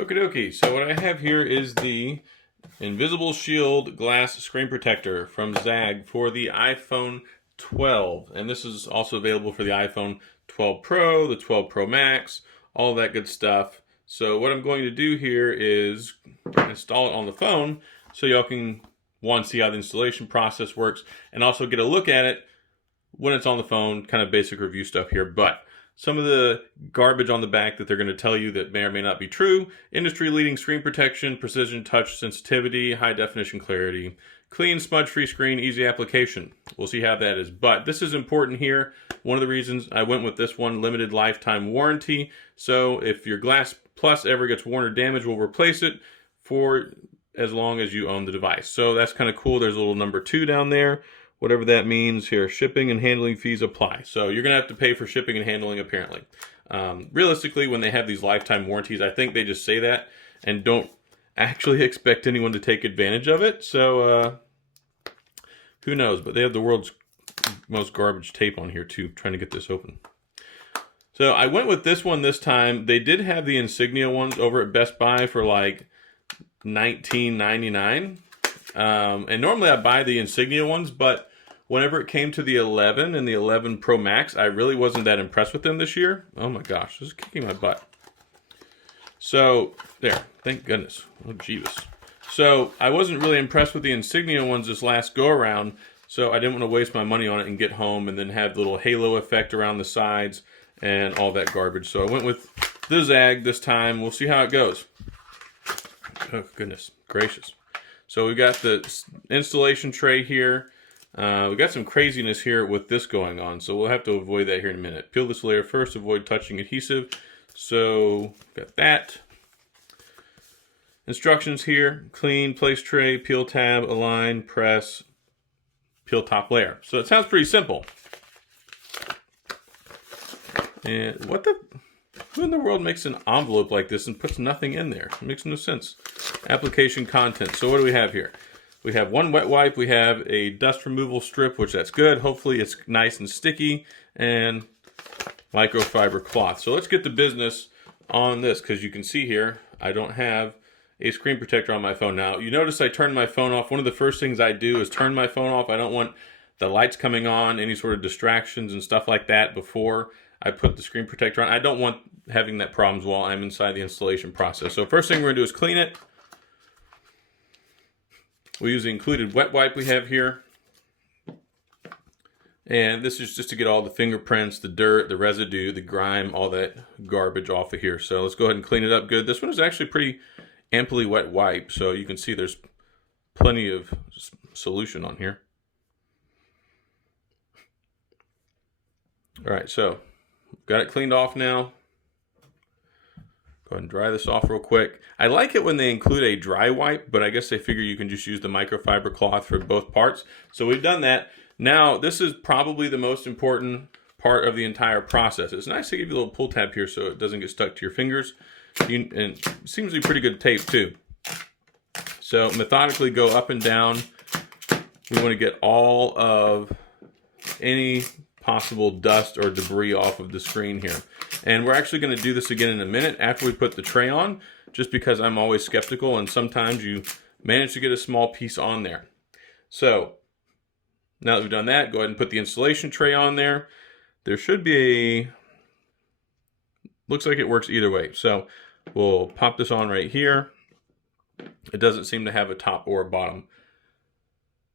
Okie dokie. So what I have here is the Invisible Shield Glass Screen Protector from ZAGG for the iPhone 12. And this is also available for the iPhone 12 Pro, the 12 Pro Max, all that good stuff. So what I'm going to do here is install it on the phone so y'all can, one, see how the installation process works, and also get a look at it when it's on the phone, kind of basic review stuff here. But some of the garbage on the back that they're going to tell you that may or may not be true: industry-leading screen protection, precision touch sensitivity, high definition clarity, clean smudge-free screen, easy application. We'll see how that is. But this is important here. One of the reasons I went with this one, limited lifetime warranty. So if your Glass Plus ever gets worn or damaged, we'll replace it for as long as you own the device. So that's kind of cool. There's a little number 2 down there. Whatever that means here, shipping and handling fees apply. So you're gonna have to pay for shipping and handling apparently. Realistically, when they have these lifetime warranties, I think they just say that and don't actually expect anyone to take advantage of it. So who knows, but they have the world's most garbage tape on here too, trying to get this open. So I went with this one this time. They did have the Insignia ones over at Best Buy for like $19.99. And normally I buy the Insignia ones, but whenever it came to the 11 and the 11 Pro Max, I really wasn't that impressed with them this year. Oh my gosh, this is kicking my butt. So, there, thank goodness. Oh, Jeebus. So, I wasn't really impressed with the Insignia ones this last go-around, so I didn't want to waste my money on it and get home and then have the little halo effect around the sides and all that garbage. So, I went with the ZAGG this time. We'll see how it goes. Oh, goodness gracious. So, we got the installation tray here. We got some craziness here with this going on, so we'll have to avoid that here in a minute. Peel this layer first, avoid touching adhesive. So, got that. Instructions here: clean, place tray, peel tab, align, press, peel top layer. So it sounds pretty simple. And who in the world makes an envelope like this and puts nothing in there? It makes no sense. Application content. So what do we have here? We have one wet wipe, we have a dust removal strip, which that's good. Hopefully it's nice and sticky, and microfiber cloth. So let's get to business on this, because you can see here, I don't have a screen protector on my phone. Now, you notice I turned my phone off. One of the first things I do is turn my phone off. I don't want the lights coming on, any sort of distractions and stuff like that before I put the screen protector on. I don't want having that problems while I'm inside the installation process. So first thing we're gonna do is clean it. We use the included wet wipe we have here. And this is just to get all the fingerprints, the dirt, the residue, the grime, all that garbage off of here. So let's go ahead and clean it up good. This one is actually pretty amply wet wipe, so you can see there's plenty of solution on here. All right, so got it cleaned off now. Go ahead and dry this off real quick. I like it when they include a dry wipe, but I guess they figure you can just use the microfiber cloth for both parts. So we've done that. Now, this is probably the most important part of the entire process. It's nice to give you a little pull tab here so it doesn't get stuck to your fingers. And it seems to be pretty good tape too. So methodically go up and down. We want to get all of any possible dust or debris off of the screen here. And we're actually going to do this again in a minute after we put the tray on, just because I'm always skeptical and sometimes you manage to get a small piece on there. So now that we've done that, go ahead and put the installation tray on there. There should be looks like it works either way. So we'll pop this on right here. It doesn't seem to have a top or a bottom.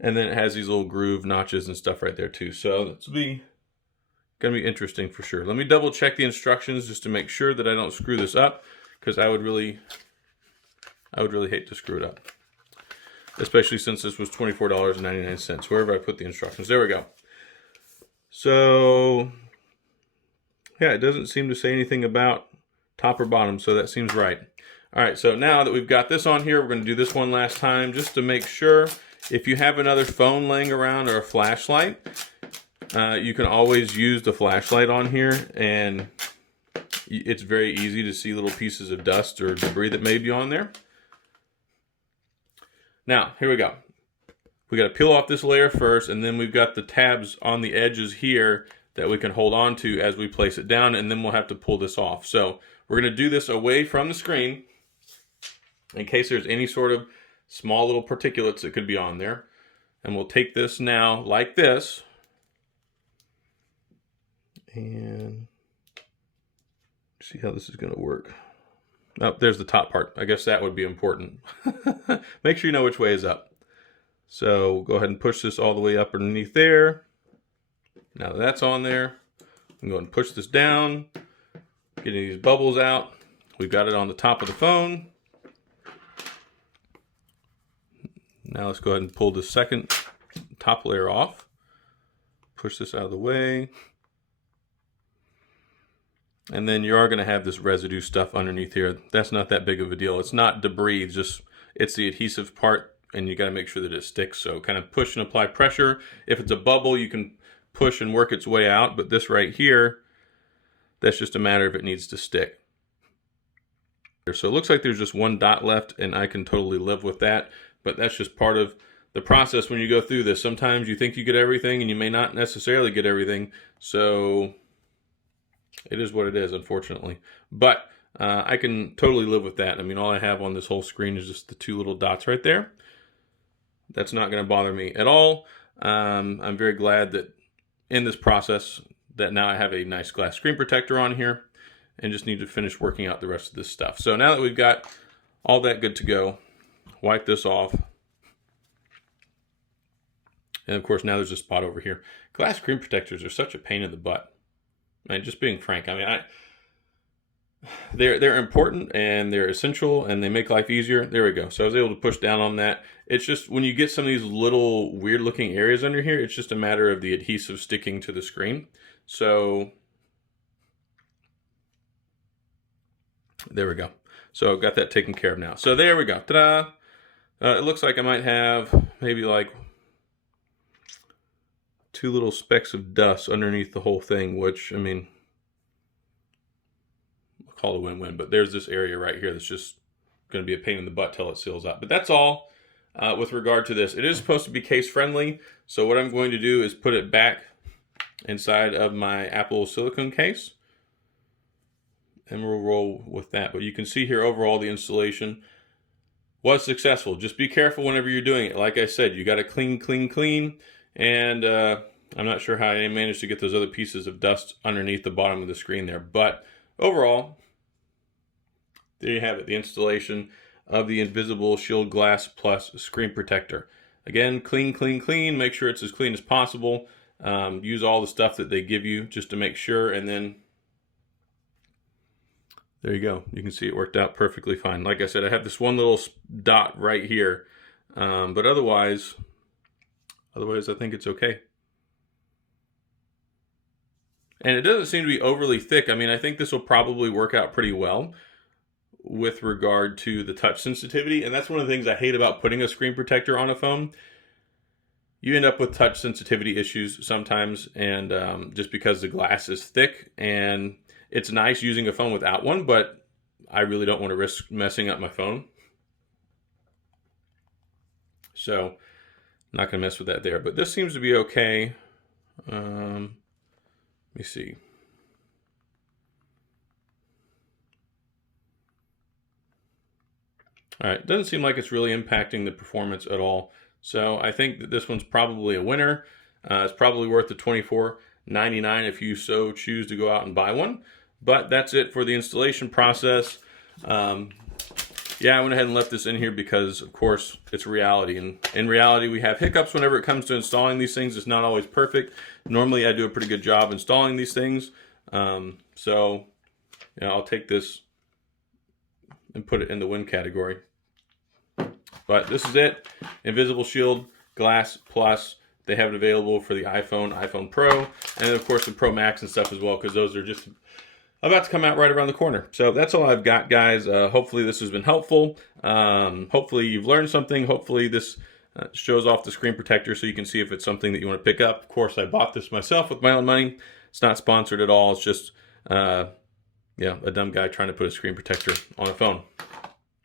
And then it has these little groove notches and stuff right there too. So this will be gonna be interesting for sure. Let me double check the instructions just to make sure that I don't screw this up, because I would really hate to screw it up. Especially since this was $24.99, wherever I put the instructions. There we go. So yeah, it doesn't seem to say anything about top or bottom, so that seems right. All right, so now that we've got this on here, we're gonna do this one last time just to make sure. If you have another phone laying around or a flashlight, you can always use the flashlight on here, and it's very easy to see little pieces of dust or debris that may be on there. Now, here we go. We got to peel off this layer first, and then we've got the tabs on the edges here that we can hold on to as we place it down, and then we'll have to pull this off. So we're going to do this away from the screen. in case there's any sort of small little particulates that could be on there. And we'll take this now like this, and see how this is going to work. Oh, there's the top part. I guess that would be important. Make sure you know which way is up. So go ahead and push this all the way up underneath there. Now that that's on there, I'm going to push this down, getting these bubbles out. We've got it on the top of the phone. Now let's go ahead and pull the second top layer off. Push this out of the way. And then you are going to have this residue stuff underneath here. That's not that big of a deal. It's not debris, it's the adhesive part, and you got to make sure that it sticks. So kind of push and apply pressure. If it's a bubble, you can push and work its way out, but this right here, that's just a matter of it needs to stick. So it looks like there's just one dot left, and I can totally live with that, but that's just part of the process when you go through this. Sometimes you think you get everything, and you may not necessarily get everything, so it is what it is, unfortunately. But I can totally live with that. I mean, all I have on this whole screen is just the two little dots right there. That's not going to bother me at all. I'm very glad that in this process that now I have a nice glass screen protector on here, and just need to finish working out the rest of this stuff. So now that we've got all that good to go, wipe this off. And of course, now there's a spot over here. Glass screen protectors are such a pain in the butt. And just being frank, I mean, they're important and they're essential and they make life easier. There we go. So I was able to push down on that. It's just when you get some of these little weird looking areas under here, it's just a matter of the adhesive sticking to the screen. So there we go. So I've got that taken care of now. So there we go. Ta-da! It looks like I might have maybe like 2 little specks of dust underneath the whole thing, which, I mean, I'll call it a win-win, but there's this area right here that's just going to be a pain in the butt till it seals up. But that's all with regard to this. It is supposed to be case friendly, so what I'm going to do is put it back inside of my Apple silicone case, and we'll roll with that. But you can see here overall the installation was successful. Just be careful whenever you're doing it. Like I said, you got to clean, clean, clean. And I'm not sure how I managed to get those other pieces of dust underneath the bottom of the screen there. But overall, there you have it, the installation of the InvisibleShield Glass Plus screen protector. Again, clean, clean, clean. Make sure it's as clean as possible. Use all the stuff that they give you just to make sure. And then there you go. You can see it worked out perfectly fine. Like I said, I have this one little dot right here. But otherwise, I think it's okay. And it doesn't seem to be overly thick. I mean, I think this will probably work out pretty well with regard to the touch sensitivity. And that's one of the things I hate about putting a screen protector on a phone. You end up with touch sensitivity issues sometimes, and just because the glass is thick, and it's nice using a phone without one, but I really don't want to risk messing up my phone. So I'm not going to mess with that there, but this seems to be okay. Let me see. All right, doesn't seem like it's really impacting the performance at all. So I think that this one's probably a winner. It's probably worth the $24.99 if you so choose to go out and buy one. But that's it for the installation process. Yeah, I went ahead and left this in here because, of course, it's reality. And in reality, we have hiccups whenever it comes to installing these things. It's not always perfect. Normally, I do a pretty good job installing these things. So, yeah, I'll take this and put it in the win category. But this is it. InvisibleShield Glass Plus. They have it available for the iPhone, iPhone Pro, and of course the Pro Max and stuff as well, because those are just about to come out right around the corner. So that's all I've got, guys. Hopefully this has been helpful. Hopefully you've learned something. Hopefully this shows off the screen protector so you can see if it's something that you want to pick up. Of course, I bought this myself with my own money. It's not sponsored at all. It's just a dumb guy trying to put a screen protector on a phone,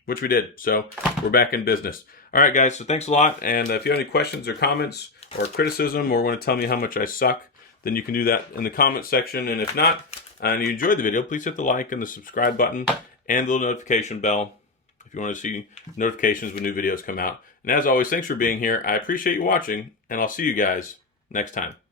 which we did. So we're back in business. All right, guys, so thanks a lot. And if you have any questions or comments or criticism or want to tell me how much I suck, then you can do that in the comment section. And if not, and you enjoyed the video, please hit the like and the subscribe button and the little notification bell. If if you want to see notifications when new videos come out. And as always, thanks for being here. I appreciate you watching, and I'll see you guys next time.